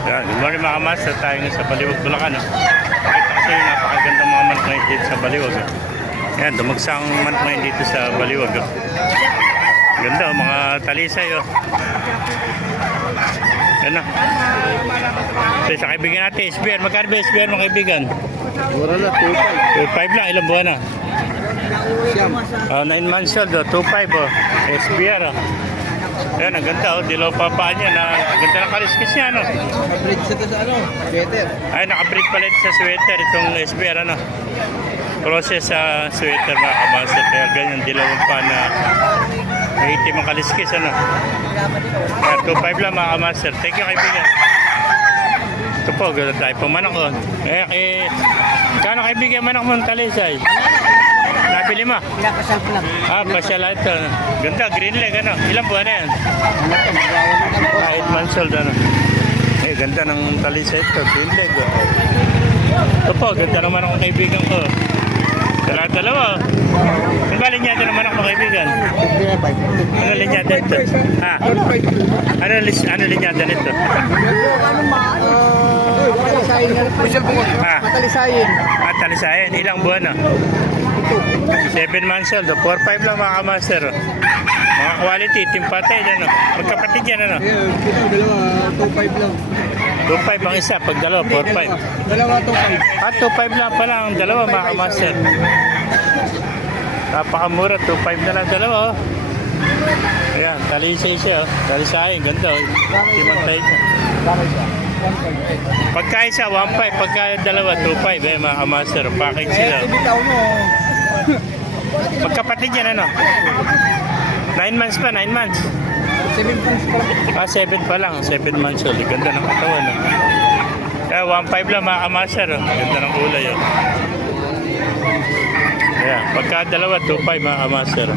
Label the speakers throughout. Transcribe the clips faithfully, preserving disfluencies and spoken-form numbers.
Speaker 1: Yan, good morning mga master, tayo ngayon sa Baliwag, Bulacan. No? Pakita ko sa iyo, napakagandang mga manok ngayon dito sa Baliwag. No? Yan, dumagsang manok ngayon dito sa Baliwag. No? Ganda, oh, mga talisay. Oh. Yan na. So, sa kaibigan natin, S B R. Magkano ba S B R mga kaibigan?
Speaker 2: Mura na, two five.
Speaker 1: two five lang, ilang buwan na?
Speaker 2: Siyam.
Speaker 1: Oh, nine months old, oh, two five. Oh. S B R. Oh. Yan, ang ganda. Oh. Dilaw pa paa niya. Na, ang ganda ng kaliskis niya. No?
Speaker 2: Naka-break sa sa ano, sweater.
Speaker 1: Ay, naka-break pala ito sa sweater. Itong S B R. Ano? Process sa sweater mga kabasa. Kaya ganyan, dilaw pa na may itim ang kaliskis. Ano? Kaya two five lang mga kamaster. Thank you kaibigan. Ito po, ganda tayo po manok. Oh. Eh, eh, kano kaibigan manok mo ng talisay? Nabili mo?
Speaker 2: Pinakasal ko lang.
Speaker 1: Ah, pasyala ito. Ganda, green leg. Ano? Ilang buwan na yan? Ah, eight months old. Ano? Eh, ganda ng talisay ito. Green leg. Oh. Ito po, ganda naman akong kaibigan ko. Dalawa-dalawa. Ano ba linyada naman ako kaibigan? Ano linyada ito? Ha? Ano, ano linyada nito? Ha?
Speaker 2: Matalisayin.
Speaker 1: Ah, talisayin. Ilang buwan na? seven months old. four five lang mga kamaster. Mga quality, timpatay. Ano? Magkapatid yan. Ano?
Speaker 2: Ito, dalawa, two five lang.
Speaker 1: two five ang isa. Pag dalawa, four five.
Speaker 2: Dalawa, two five.
Speaker 1: Ah, two five lang pala ang dalawa mga kamaster. Napakamura, two five na lang dalawa. Oh. Ayan, talisay siya. Oh. Talisay, ganda. Oh. Timantay siya. Pagka isa, one five. Pagka dalawa, two five. Eh, mga kamaster. Package sila.
Speaker 2: Eh, bitaw mo.
Speaker 1: Magkapatid yan, ano? nine months pa, nine months.
Speaker 2: Seven pounds pa lang.
Speaker 1: Ah, seven pa lang. seven months old. Ganda ng katawan. Oh. Kaya one five lang mga kamaster. Oh. Ganda ng kulay. Oh. Ayan, pagka dalawa, two five mga kamaster.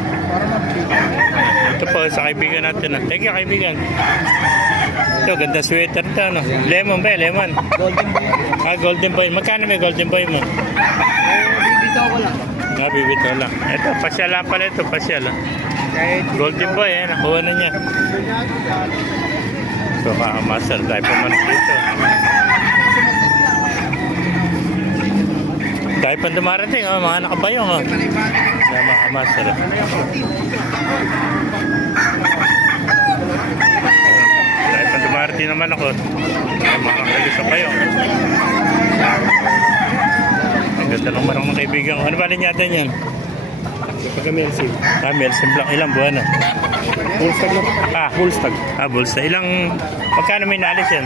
Speaker 1: Ito po sa kaibigan natin. Ah. Thank you kaibigan. Ito, ganda sweater ito. No? Lemon ba? Lemon.
Speaker 2: Golden boy.
Speaker 1: Ah, golden boy. Magkano may golden boy mo?
Speaker 2: Eh, bibitaw ko lang.
Speaker 1: Ah, bibito lang. Ito, pasyal lang pala ito. Pasyal. Ah.
Speaker 2: Kahit
Speaker 1: Golden boy, eh. Nakuha na niya. So, mga master, tayo pumanak dito. Tayo pa dumarating, oh, mga nakabayong. Oh. Yan, mga master. Oh. Tayo pa dumarating naman ako. Yan, mga kakagis sa bayong. Ang ganda ng marang ng kaibigan ko. Ano ba rin yata yan?
Speaker 2: pagka Melsim.
Speaker 1: Ah, Melsim Blanc. Ilang buwan na?
Speaker 2: Bullstag lang.
Speaker 1: Ah,
Speaker 2: Bullstag.
Speaker 1: Ah, bulsa. Ilang, magkano may naalis yan?